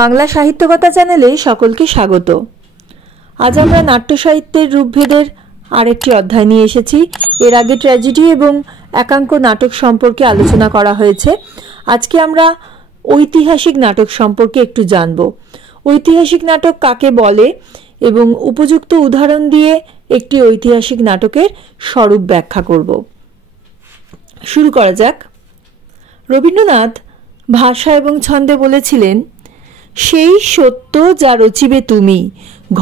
বাংলা সাহিত্যকথা চ্যানেলে সকলকে স্বাগত। আজ আমরা নাট্য সাহিত্যের রূপভেদের আরেকটি অধ্যায় নিয়ে এসেছি। এর আগে ট্র্যাজেডি এবং একাঙ্ক নাটক সম্পর্কে আলোচনা করা হয়েছে। আজকে আমরা ঐতিহাসিক নাটক সম্পর্কে একটু জানব। ঐতিহাসিক নাটক কাকে বলে এবং উপযুক্ত উদাহরণ দিয়ে একটি ঐতিহাসিক নাটকের স্বরূপ ব্যাখ্যা করব। শুরু করা যাক। রবীন্দ্রনাথ ভাষা এবং ছন্দে বলেছিলেন, সেই সত্য যা রচিবে তুমি,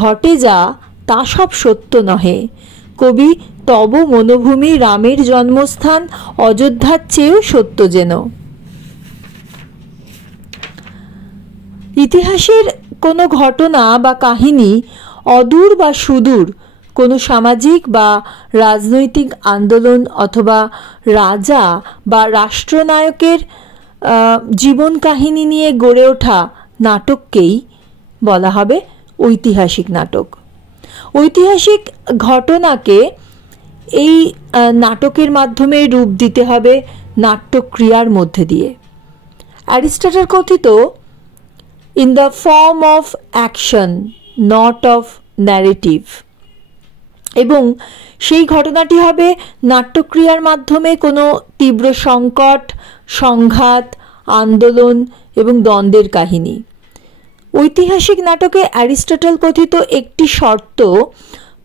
ঘটে যা তা সব সত্য নহে। কবি তব মনোভূমি রামের জন্মস্থান অযোধ্যার চেয়েও সত্য যেন। ইতিহাসের কোনো ঘটনা বা কাহিনী অদূর বা সুদূর কোনো সামাজিক বা রাজনৈতিক আন্দোলন অথবা রাজা বা রাষ্ট্রনায়কের জীবন কাহিনী নিয়ে গড়ে ওঠা নাটককেই বলা হবে ঐতিহাসিক নাটক। ঐতিহাসিক ঘটনাকে এই নাটকের মাধ্যমে রূপ দিতে হবে নাট্যক্রিয়ার মধ্যে দিয়ে। অ্যারিস্টটল কথিত, in the form of action not of narrative, এবং সেই ঘটনাটি হবে নাট্যক্রিয়ার মাধ্যমে কোনো তীব্র সংকট, সংঘাত, আন্দোলন এবং দ্বন্দ্বের কাহিনী। ঐতিহাসিক নাটকে অ্যারিস্টটল কথিত একটি শর্ত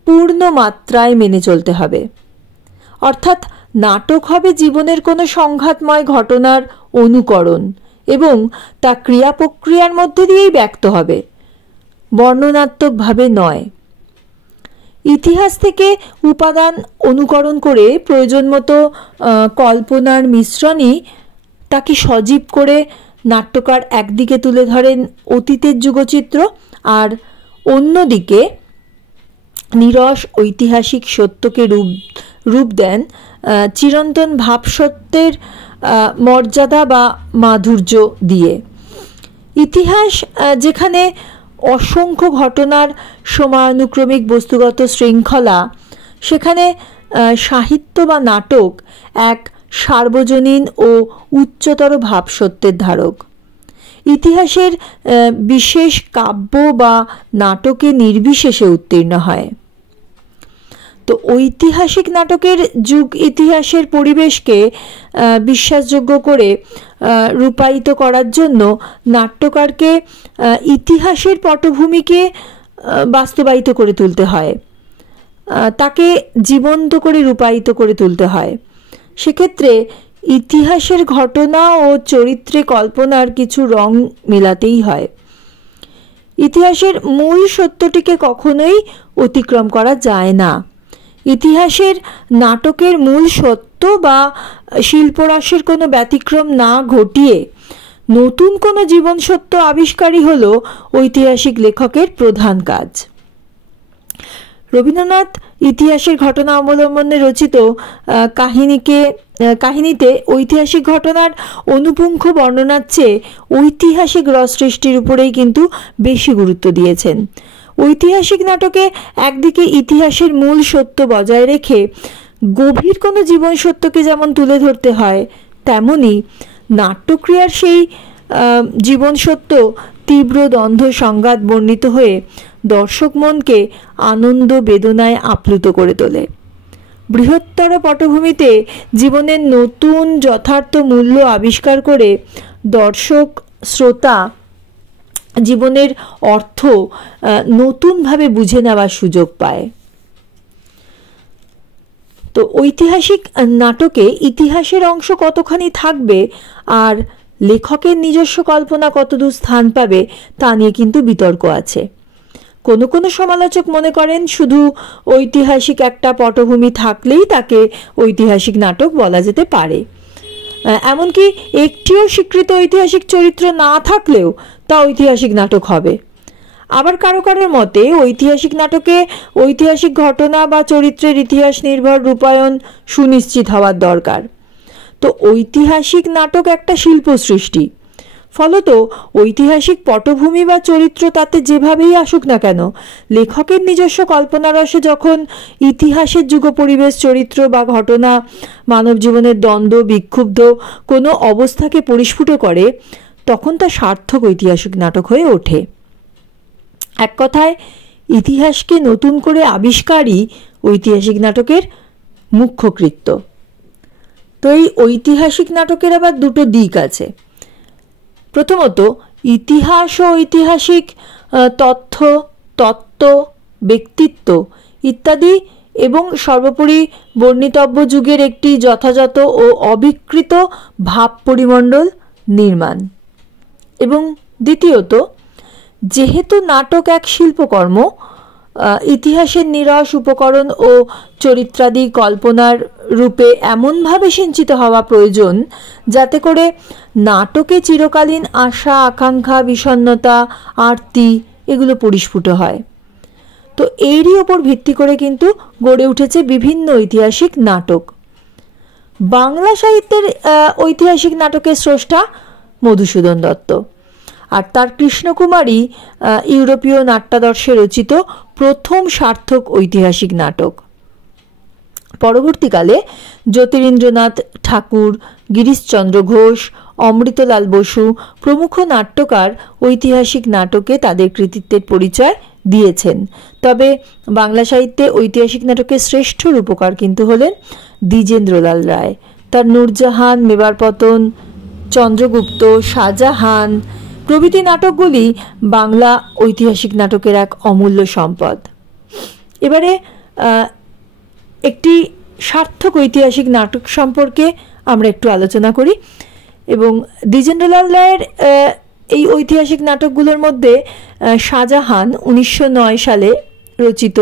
পূর্ণ মাত্রায় মেনে চলতে হবে, অর্থাৎ নাটক হবে জীবনের কোনো সংঘাতময় ঘটনার অনুকরণ এবং তা ক্রিয়া প্রক্রিয়ার মধ্যে দিয়েই ব্যক্ত হবে, বর্ণনাত্মকভাবে নয়। ইতিহাস থেকে উপাদান অনুকরণ করে প্রয়োজন মতো কল্পনার মিশ্রণই তাকে সজীব করে নাট্যকার একদিকে তুলে ধরেন অতীতের যুগচিত্র, আর অন্যদিকে নিরস ঐতিহাসিক সত্যকে রূপ দেন চিরন্তন ভাবসত্যের মর্যাদা বা মাধুর্য দিয়ে। ইতিহাস যেখানে অসংখ্য ঘটনার সময়ানুক্রমিক বস্তুগত শৃঙ্খলা, সেখানে সাহিত্য বা নাটক এক সার্বজনীন ও উচ্চতর ভাবসত্যের ধারক। ইতিহাসের বিশেষ কাব্য বা নাটকে নির্বিশেষে উত্তীর্ণ হয়। তো ঐতিহাসিক নাটকের যুগ ইতিহাসের পরিবেশকে বিশ্বাসযোগ্য করে রূপায়িত করার জন্য নাট্যকারকে ইতিহাসের পটভূমিকে বাস্তবায়িত করে তুলতে হয়, তাকে জীবন্ত করে রূপায়িত করে তুলতে হয়। সেক্ষেত্রে ইতিহাসের ঘটনা ও চরিত্রে কল্পনার কিছু রং মেলাতেই হয়। ইতিহাসের মূল সত্যটিকে কখনোই অতিক্রম করা যায় না। ইতিহাসের নাটকের মূল সত্য বা শিল্পরসের কোনো ব্যতিক্রম না ঘটিয়ে নতুন কোনো জীবন সত্য আবিষ্কারই হল ঐতিহাসিক লেখকের প্রধান কাজ। রবীন্দ্রনাথ ইতিহাসের ঘটনা অবলম্বনে রচিত কাহিনীতে ঐতিহাসিক ঘটনার অনুপুঙ্খ বর্ণনার চেয়ে ঐতিহাসিক রস সৃষ্টির উপরেই কিন্তু বেশি গুরুত্ব দিয়েছেন। ঐতিহাসিক নাটকে একদিকে ইতিহাসের মূল সত্য বজায় রেখে গভীর কোনো জীবন সত্যকে যেমন তুলে ধরতে হয়, তেমনি নাট্যক্রিয়ার সেই জীবন সত্য তীব্র দ্বন্দ্ব সংঘাত বর্ণিত হয়ে দর্শক মনকে আনন্দ বেদনায় আপ্লুত করে তোলে। বৃহত্তর পটভূমিতে জীবনের নতুন যথার্থ মূল্য আবিষ্কার করে দর্শক শ্রোতা জীবনের অর্থ নতুনভাবে বুঝে নেওয়ার সুযোগ পায়। তো ঐতিহাসিক নাটকে ইতিহাসের অংশ কতখানি থাকবে আর লেখকের নিজস্ব কল্পনা কতদূর স্থান পাবে তা নিয়ে কিন্তু বিতর্ক আছে। কোনো কোনো সমালোচক মনে করেন শুধু ঐতিহাসিক একটা পটভূমি থাকলেই তাকে ঐতিহাসিক নাটক বলা যেতে পারে, এমনকি একটিও স্বীকৃত ঐতিহাসিক চরিত্র না থাকলেও তা ঐতিহাসিক নাটক হবে। আবার কারো কারোর মতে ঐতিহাসিক নাটকে ঐতিহাসিক ঘটনা বা চরিত্রের ইতিহাস নির্ভর রূপায়ণ সুনিশ্চিত হওয়ার দরকার। তো ঐতিহাসিক নাটক একটা শিল্প সৃষ্টি, ফলত ঐতিহাসিক পটভূমি বা চরিত্র তাতে যেভাবেই আসুক না কেন, লেখকের নিজস্ব কল্পনারসে যখন ইতিহাসের যুগ পরিবেশ, চরিত্র বা ঘটনা মানব জীবনের দ্বন্দ্ব, বিক্ষুব্ধ কোনো অবস্থাকে পরিস্ফুট করে, তখন তা সার্থক ঐতিহাসিক নাটক হয়ে ওঠে। এক কথায় ইতিহাসকে নতুন করে আবিষ্কারই ঐতিহাসিক নাটকের মুখ্য কৃত্য। তো এই ঐতিহাসিক নাটকের আবার দুটো দিক আছে। প্রথমত, ইতিহাস ও ঐতিহাসিক তথ্য, তত্ত্ব, ব্যক্তিত্ব ইত্যাদি এবং সর্বোপরি বর্ণিতব্য যুগের একটি যথাযথ ও অবিকৃত ভাব পরিমণ্ডল নির্মাণ। এবং দ্বিতীয়ত, যেহেতু নাটক এক শিল্পকর্ম, ইতিহাসের নিরস উপকরণ ও চরিত্রাদি কল্পনার রূপে এমনভাবে সিঞ্চিত হওয়া প্রয়োজন যাতে করে নাটকে চিরকালীন আশা, আকাঙ্ক্ষা, বিষণ্ণতা, আরতি এগুলো পরিস্ফুট হয়। তো এরই ওপর ভিত্তি করে কিন্তু গড়ে উঠেছে বিভিন্ন ঐতিহাসিক নাটক। বাংলা সাহিত্যের ঐতিহাসিক নাটকের স্রষ্টা মধুসূদন দত্ত, আর তার কৃষ্ণকুমারী ইউরোপীয় নাট্যাদর্শে রচিত প্রথম সার্থক ঐতিহাসিক নাটক। পরবর্তীকালে জ্যোতিরিন্দ্রনাথ ঠাকুর, গিরিশচন্দ্র ঘোষ, অমৃতলাল বসু প্রমুখ নাট্যকার ঐতিহাসিক নাটকে তাদের কৃতিত্বের পরিচয় দিয়েছেন। তবে বাংলা সাহিত্যে ঐতিহাসিক নাটকের শ্রেষ্ঠ রূপকার কিন্তু হলেন দ্বিজেন্দ্রলাল রায়। তার নূরজাহান, মেবারপতন, চন্দ্রগুপ্ত, শাহজাহান প্রভৃতি নাটকগুলি বাংলা ঐতিহাসিক নাটকের এক অমূল্য সম্পদ। এবারে একটি সার্থক ঐতিহাসিক নাটক সম্পর্কে আমরা একটু আলোচনা করি। এবং দ্বিজেন্দ্রলাল রায়ের এই ঐতিহাসিক নাটকগুলোর মধ্যে শাহজাহান 1909 সালে রচিত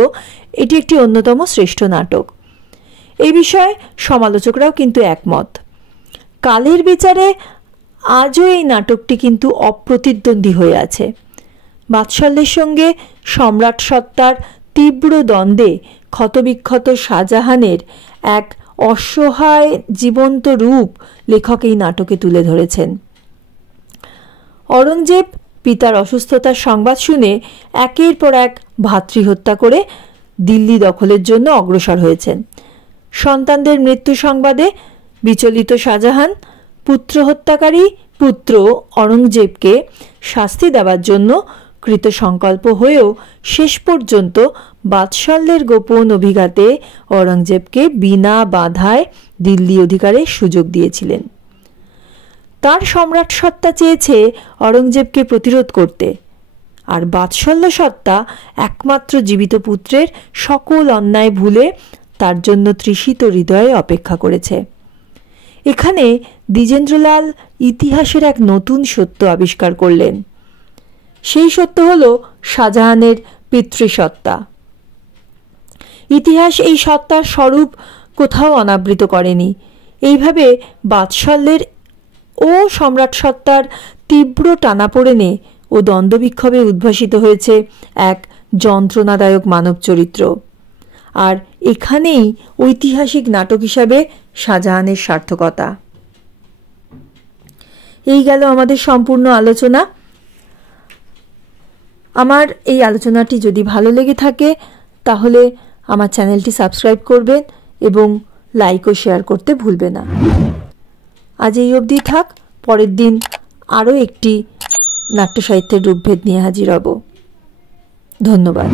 এটি একটি অন্যতম শ্রেষ্ঠ নাটক। এই বিষয়ে সমালোচকরাও কিন্তু একমত। কালের বিচারে আজও এই নাটকটি কিন্তু অপ্রতিদ্বন্দ্বী হয়ে আছে। বাৎসল্যের সঙ্গে সম্রাট সত্তার তীব্র দ্বন্দ্বে ক্ষতবিক্ষত শাহজাহানের এক অসহায় জীবন্ত রূপ লেখক এই নাটকে তুলে ধরেছেন। অরঙ্গজেব পিতার অসুস্থতার সংবাদ শুনে একের পর এক ভাতৃহত্যা করে দিল্লি দখলের জন্য অগ্রসর হয়েছেন। সন্তানদের মৃত্যু সংবাদে বিচলিত শাহজাহান পুত্র হত্যাকারী পুত্র অরঙ্গজেবকে শাস্তি দেওয়ার জন্য কৃতসংকল্প হয়েও শেষ পর্যন্ত বাৎসল্যের গোপন অভিঘাতে অরঙ্গজেবকে বিনা বাধায় দিল্লি অধিকারের সুযোগ দিয়েছিলেন। তার সম্রাট সত্তা চেয়েছে অরঙ্গজেবকে প্রতিরোধ করতে, আর বাৎসল্য সত্তা একমাত্র জীবিত পুত্রের সকল অন্যায় ভুলে তার জন্য তৃষিত হৃদয়ে অপেক্ষা করেছে। এখানে দ্বিজেন্দ্রলাল ইতিহাসের এক নতুন সত্য আবিষ্কার করলেন। সেই সত্য হল শাহজাহানের পিতৃসত্তা। ইতিহাস এই সত্তার স্বরূপ কোথাও অনাবৃত করেনি। এইভাবে বাৎসল্যের ও সম্রাট সত্তার তীব্র টানাপোড়েনে ও দ্বন্দ্ববিক্ষোভে উদ্ভাসিত হয়েছে এক যন্ত্রণাদায়ক মানব চরিত্র। আর এখানেই ঐতিহাসিক নাটক হিসাবে শাহজাহানের সার্থকতা। এই গেল আমাদের সম্পূর্ণ আলোচনা। আমার এই আলোচনাটি যদি ভালো লেগে থাকে তাহলে আমার চ্যানেলটি সাবস্ক্রাইব করবেন এবং লাইক ও শেয়ার করতে ভুলবেন না। আজ এই অবধি থাক। পরের দিন আরও একটি নাট্য সাহিত্যের রূপভেদ নিয়ে হাজির হব। ধন্যবাদ।